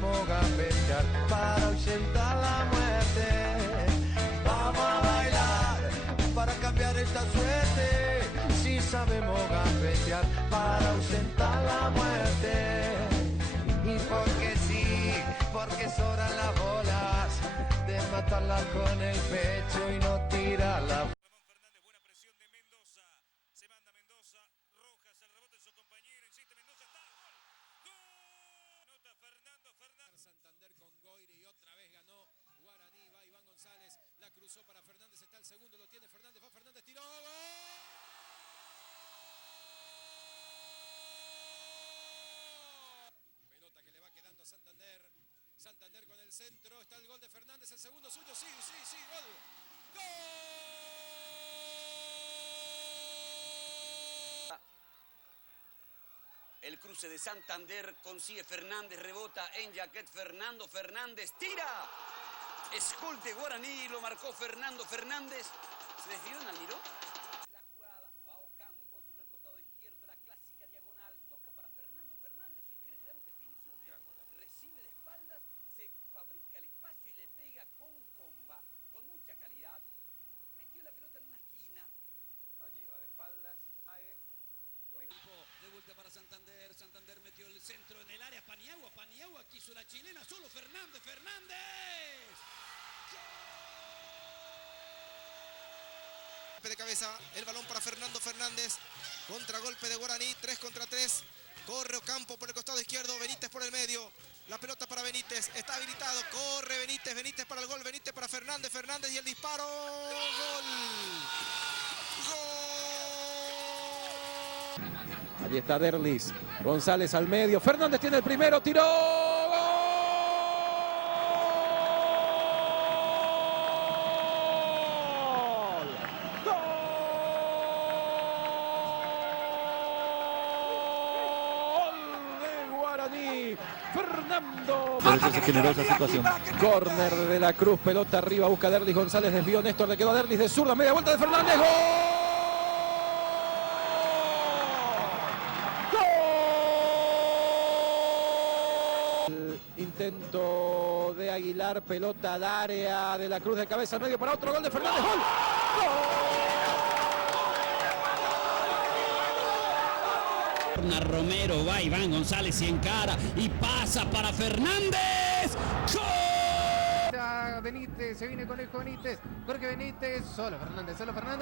sabemos gambetear para ausentar la muerte. Vamos a bailar para cambiar esta suerte. Si sabemos gambetear para ausentar la muerte. Y porque sí, porque sobran las bolas de matarla con el pecho y no tirarla. Santander con Goyri y otra vez ganó Guaraní, va Iván González, la cruzó para Fernández, está el segundo, lo tiene Fernández, va Fernández, tiró, ¡gol! Pelota que le va quedando a Santander, Santander con el centro, está el gol de Fernández, el segundo suyo, sí, gol, ¡gol! El cruce de Santander, consigue Fernández, rebota en Jaquet, Fernando Fernández, tira. Es gol de Guaraní, lo marcó Fernando Fernández. ¿Se desvió en Almiró? La jugada, va Ocampo sobre el costado izquierdo, la clásica diagonal. Toca para Fernando Fernández y cree gran definición. Recibe de espaldas, se fabrica el espacio y le pega con comba, con mucha calidad. Metió la pelota en una esquina. Allí va de espaldas. De vuelta para Santander, Santander metió el centro en el área, Paniagua quiso la chilena, solo Fernández. Golpe de cabeza, el balón para Fernando Fernández, contragolpe de Guaraní, 3 contra 3, corre Ocampo por el costado izquierdo, Benítez por el medio, la pelota para Benítez, está habilitado, corre Benítez para el gol, Benítez para Fernández y el disparo, gol. Allí está Derlis, González al medio, Fernández tiene el primero, tiró, ¡gol! ¡Gol de Guaraní! Fernando. Se generó esa situación. Córner de la Cruz, pelota arriba, busca Derlis, González desvió, Néstor le quedó a Derlis de zurda, media vuelta de Fernández, ¡gol! Intento de Aguilar, pelota al área de la Cruz de cabeza al medio para otro gol de Fernández, ¡gol! ¡Gol! Romero, va Iván González y encara y pasa para Fernández. ¡Gol! Benítez, se viene con el Benítez, Jorge Benítez, solo Fernández,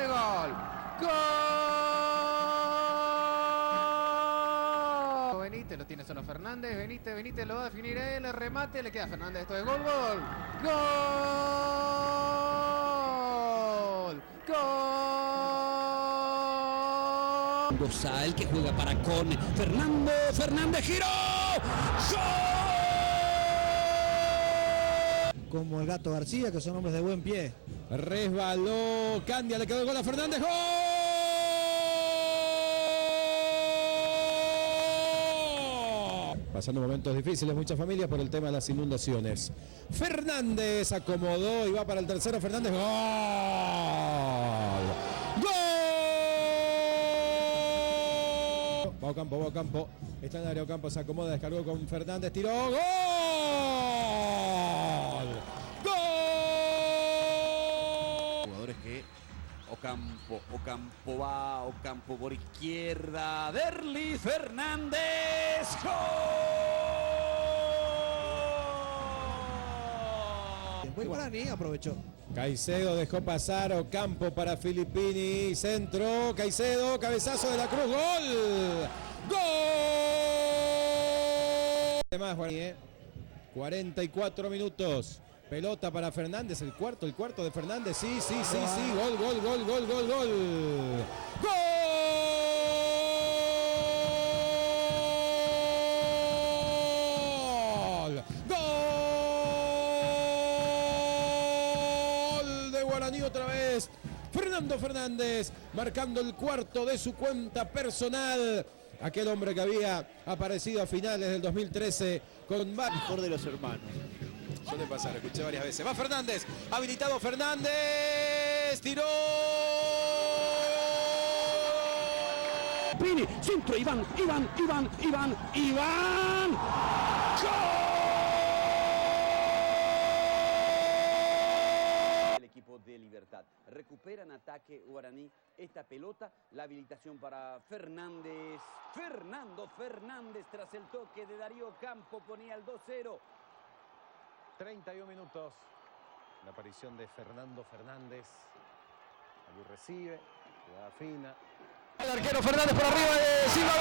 gol. Benítez lo tiene solo Fernández, Benítez lo va a definir él, el remate, le queda a Fernández, esto es gol. El que juega para córner, Fernández giró. ¡Gol! Como el Gato García, que son hombres de buen pie. Resbaló, Candia, le quedó el gol a Fernández, ¡gol! Pasando momentos difíciles, muchas familias por el tema de las inundaciones. Fernández acomodó y va para el tercero, Fernández, ¡gol! Va Ocampo, está en el área Ocampo, se acomoda, descargó con Fernández, tiró, ¡gol! Jugadores que Ocampo va, Ocampo por izquierda, Derlis, Fernández, ¡gol! Muy Guaraní aprovechó. Caicedo dejó pasar Ocampo para Filippini, centro, Caicedo, cabezazo de la Cruz, ¡gol! ¡Gol! Más, 44 minutos, pelota para Fernández, el cuarto de Fernández, sí, gol. Guaraní otra vez, Fernando Fernández marcando el cuarto de su cuenta personal, aquel hombre que había aparecido a finales del 2013 con mejor de los hermanos. Suele pasar, escuché varias veces, va Fernández, habilitado Fernández, tiró. Pini, centro, Iván. ¡Gol! recupera en ataque Guaraní esta pelota. La habilitación para Fernández. Fernando Fernández tras el toque de Darío Campo ponía el 2-0. 31 minutos. La aparición de Fernando Fernández. Allí recibe. Jugada fina. El arquero Fernández por arriba de Silva.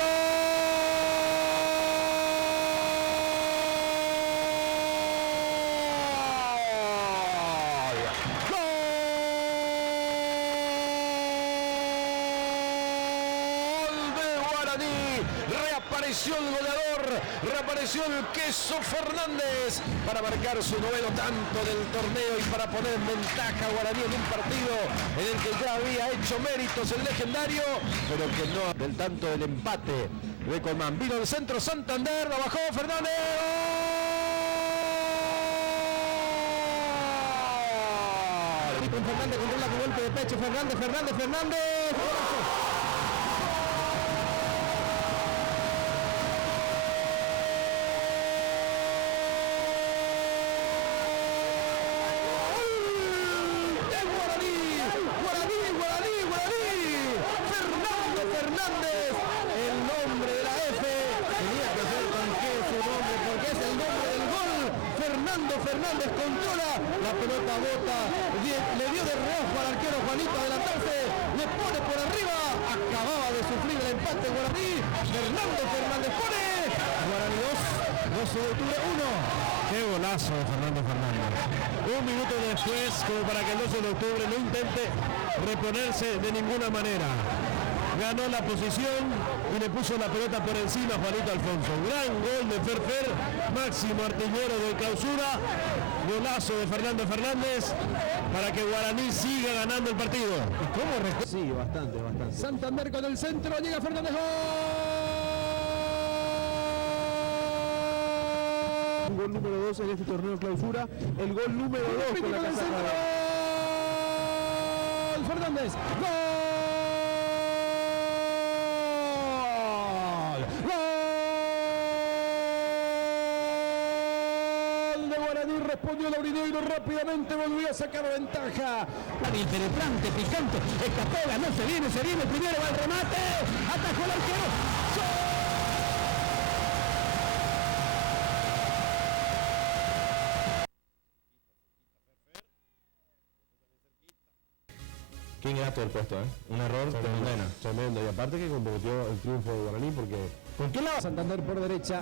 Reapareció el goleador, reapareció el Queso Fernández para marcar su noveno tanto del torneo y para poner en ventaja a Guaraní en un partido en el que ya había hecho méritos el legendario, pero que no del tanto del empate de Colmán. Vino el centro Santander, la bajó Fernández. ¡Gol! Fernández controla con golpe de pecho, Fernández. Fernández controla, la pelota bota, le dio de reojo al arquero Juanito adelantarse, le pone por arriba, acababa de sufrir el empate Guaraní, Fernando Fernández pone, Guaraní 2, 12 de octubre 1. Qué golazo de Fernando Fernández. Un minuto después, como para que el 12 de octubre no intente reponerse de ninguna manera. Ganó la posición y le puso la pelota por encima a Juanito Alfonso. Gran gol de Ferfer, máximo artillero de clausura. Golazo de Fernando Fernández para que Guaraní siga ganando el partido. ¿Cómo? Sí, bastante. Santander con el centro, llega Fernández. Gol número 2 en este torneo de clausura. El gol número 2 con la casaca. Fernández. ¡Gol! Respondió Laurinegro rápidamente, volvió a sacar ventaja. El penetrante, picante, escapó, ganó, se viene, primero va el remate, atajó el arquero. Qué ingrato el puesto, un error tremendo. Y aparte que comprometió el triunfo de Guaraní porque... ¿Con qué lado? Santander por derecha,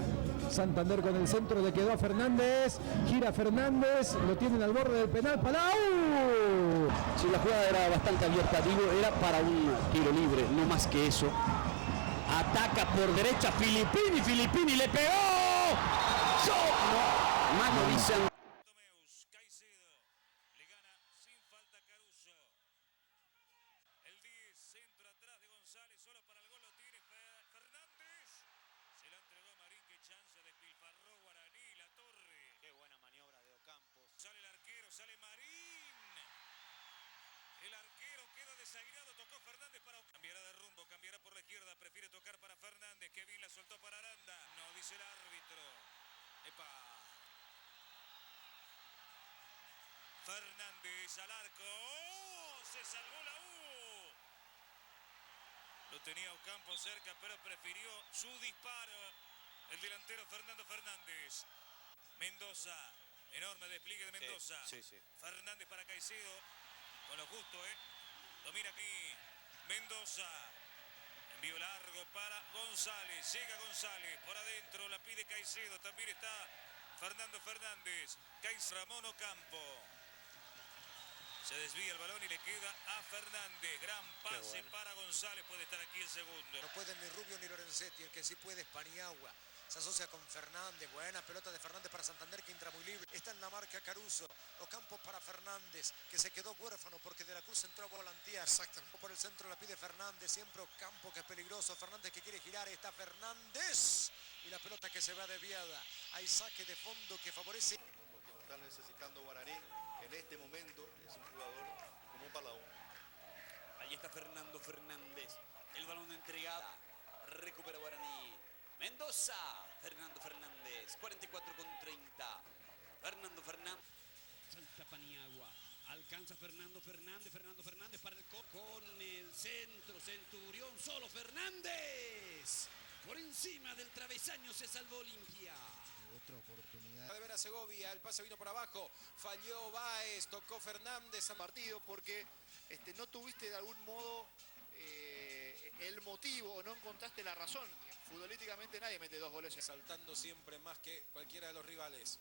Santander con el centro, le quedó a Fernández, gira Fernández, lo tienen al borde del penal, Palau. Sí, la jugada era bastante abierta, digo, era para un tiro libre, no más que eso. Ataca por derecha Filippini le pegó. Mano dicen. Caicedo le gana sin falta Caruso. El 10, centro atrás de González, solo para el gol lo tiene Fernández. Se la entregó a Marín, que chance, despilfarró Guaraní, la torre. Qué buena maniobra de Ocampos. Sale el arquero, sale Marín. El arquero queda desairado, tocó Fernández para... Cambiará de rumbo, cambiará por la izquierda, prefiere tocar para Fernández. Kevin la soltó para Aranda. No, dice el árbitro. ¡Epa! Fernández al arco. ¡Oh! Se salvó la U. Lo tenía Ocampo cerca, pero prefirió su disparo. El delantero Fernando Fernández. Mendoza. Enorme despliegue de Mendoza. Sí. Fernández para Caicedo. Con lo justo, Domina aquí Mendoza. Envío largo para González. Llega González. Por adentro la pide Caicedo. También está Fernando Fernández. Ramón Ocampo. Se desvía el balón y le queda a Fernández. Gran pase para González. Puede estar aquí el segundo. No pueden ni Rubio ni Lorenzetti. El que sí puede es Paniagua. Se asocia con Fernández. Buena pelota de Fernández para Santander, que entra muy libre. Está en la marca Caruso. Ocampo para Fernández, que se quedó huérfano porque de la Cruz entró a volantear. Exactamente. Por el centro la pide Fernández. Siempre Ocampo, que es peligroso. Fernández que quiere girar. Está Fernández. Y la pelota que se va desviada. Hay saque de fondo que favorece. Está necesitando Guaraní en este momento. Es un jugador como Palau. Ahí está Fernando Fernández. El balón entregado. Recupera Guaraní. Mendoza, Fernando Fernández, 44 con 30. Fernando Fernández. Salta Paniagua. Alcanza Fernando Fernández para el con el centro, Centurión, solo Fernández. Por encima del travesaño se salvó Olimpia. Otra oportunidad de ver a Segovia, el pase vino por abajo, falló Báez, tocó Fernández a partido porque no tuviste de algún modo el motivo o no encontraste la razón. Futbolísticamente nadie mete 2 goles. Saltando siempre más que cualquiera de los rivales.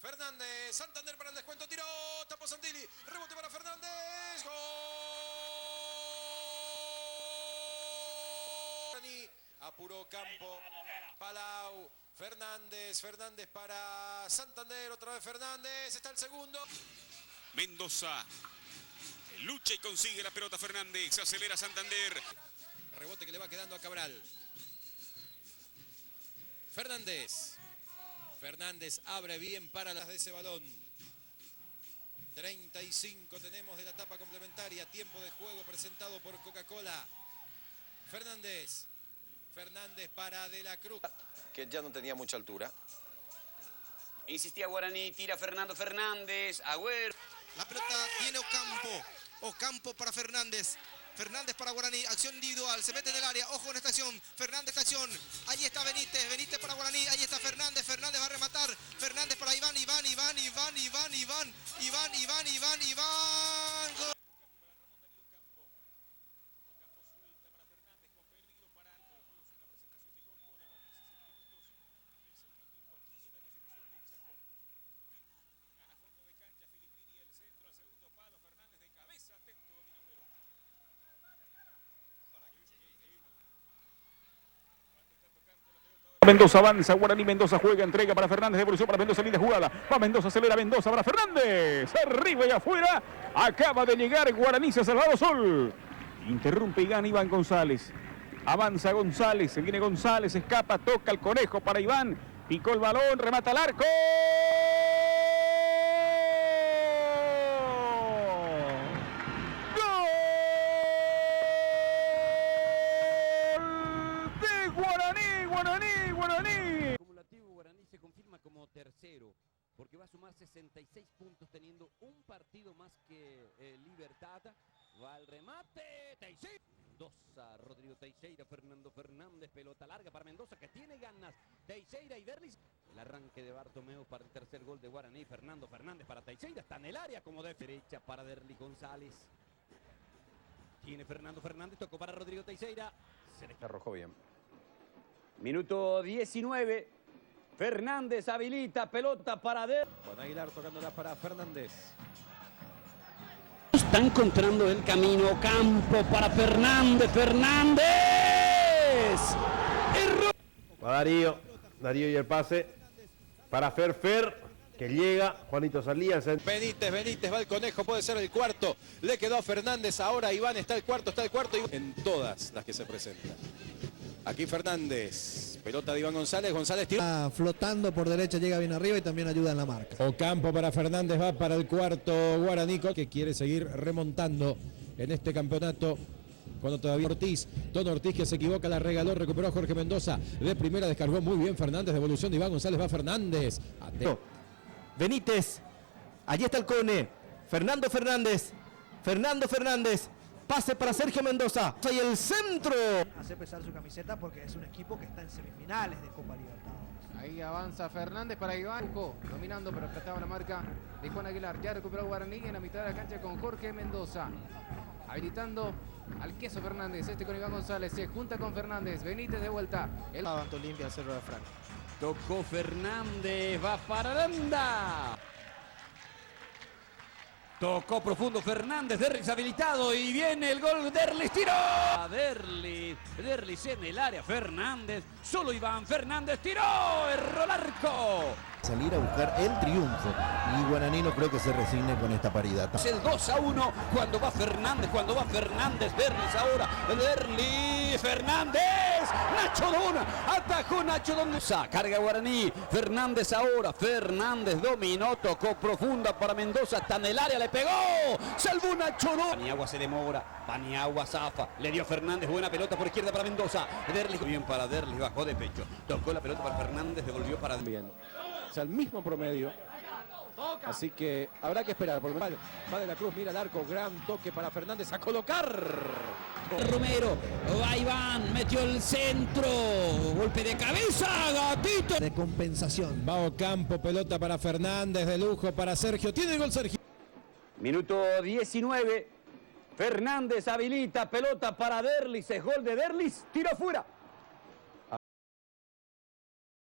Fernández, Santander para el descuento, tiró, tapó Santilli, rebote para Fernández, gol. Apuró Campo, Palau, Fernández para Santander, otra vez Fernández, está el segundo. Mendoza lucha y consigue la pelota Fernández, acelera Santander. Rebote que le va quedando a Cabral. Fernández abre bien para las de ese balón. 35 tenemos de la etapa complementaria, tiempo de juego presentado por Coca-Cola. Fernández para De la Cruz, que ya no tenía mucha altura. Insistía Guaraní, tira Fernando Fernández, Agüero. La pelota viene Ocampo para Fernández. Fernández para Guaraní, acción individual, se mete en el área, ojo en esta acción, Fernández esta acción, ahí está Benítez para Guaraní, ahí está Fernández va a rematar, Fernández para Iván, gol. Mendoza avanza, Guaraní, Mendoza juega, entrega para Fernández, devolución para Mendoza, linda jugada, va Mendoza, acelera Mendoza para Fernández, arriba y afuera, acaba de llegar Guaraní, se ha salvado Sol, interrumpe y gana Iván González, avanza González, se viene González, escapa, toca el conejo para Iván, picó el balón, remata al arco. Guaraní. Acumulativo, Guaraní se confirma como tercero, porque va a sumar 66 puntos teniendo un partido más que Libertad. Va al remate, Teixeira. Mendoza, Rodrigo Teixeira, Fernando Fernández, pelota larga para Mendoza que tiene ganas. Teixeira y Derlis. El arranque de Bartomeu para el tercer gol de Guaraní. Fernando Fernández para Teixeira, está en el área como de derecha para Derlis González. Tiene Fernando Fernández, tocó para Rodrigo Teixeira. Se le arrojó bien. Minuto 19. Fernández habilita, pelota para Juan Aguilar tocándola para Fernández. Está encontrando el camino. Campo para Fernández. Error. Va Darío y el pase para Fer, que llega, Juanito salía. Benítez, va el conejo, puede ser el cuarto. Le quedó a Fernández, ahora Iván está el cuarto. En todas las que se presentan. Aquí Fernández, pelota de Iván González, tira. Flotando por derecha, llega bien arriba y también ayuda en la marca. Ocampo para Fernández, va para el cuarto Guaraní, que quiere seguir remontando en este campeonato. Cuando todavía Don Ortiz que se equivoca, la regaló, recuperó a Jorge Mendoza. De primera descargó muy bien Fernández, devolución de Iván González, va Fernández. Benítez, allí está el Cone, Fernando Fernández, pase para Sergio Mendoza, y el centro. Hace pesar su camiseta porque es un equipo que está en semifinales de Copa Libertadores. Ahí avanza Fernández para Iván, dominando pero apretaba la marca de Juan Aguilar. Ya recuperó Guaraní en la mitad de la cancha con Jorge Mendoza. Habilitando al Queso Fernández, con Iván González, se junta con Fernández, Benítez de vuelta. El Avanto limpia el Cerro de Franco. Tocó Fernández, va para Aranda. Tocó profundo Fernández, Derlis habilitado y viene el gol, Derlis tiró. Derlis en el área, Fernández, solo Iván Fernández tiró, erró el arco. Salir a buscar el triunfo y Guaraní no creo que se resigne con esta paridad. Es el 2-1 cuando va Fernández, Derlis ahora, Fernández, Nacho Don, atajó Nacho Don, carga Guaraní, Fernández ahora, Fernández dominó, tocó profunda para Mendoza, está en el área, le pegó, salvó Nacho Don. Paniagua se demora, Paniagua zafa, le dio Fernández, buena pelota por izquierda para Mendoza, Derlis, bien para Derlis, bajó de pecho, tocó la pelota para Fernández, devolvió para bien. O sea, el mismo promedio Así que habrá que esperar. Porque va de la Cruz, mira el arco, gran toque para Fernández a colocar. Romero, va Iván, metió el centro, golpe de cabeza, Gatito. De compensación. Va Ocampo, pelota para Fernández, de lujo para Sergio. Tiene el gol Sergio. Minuto 19. Fernández habilita, pelota para Derlis, es gol de Derlis, tiro fuera.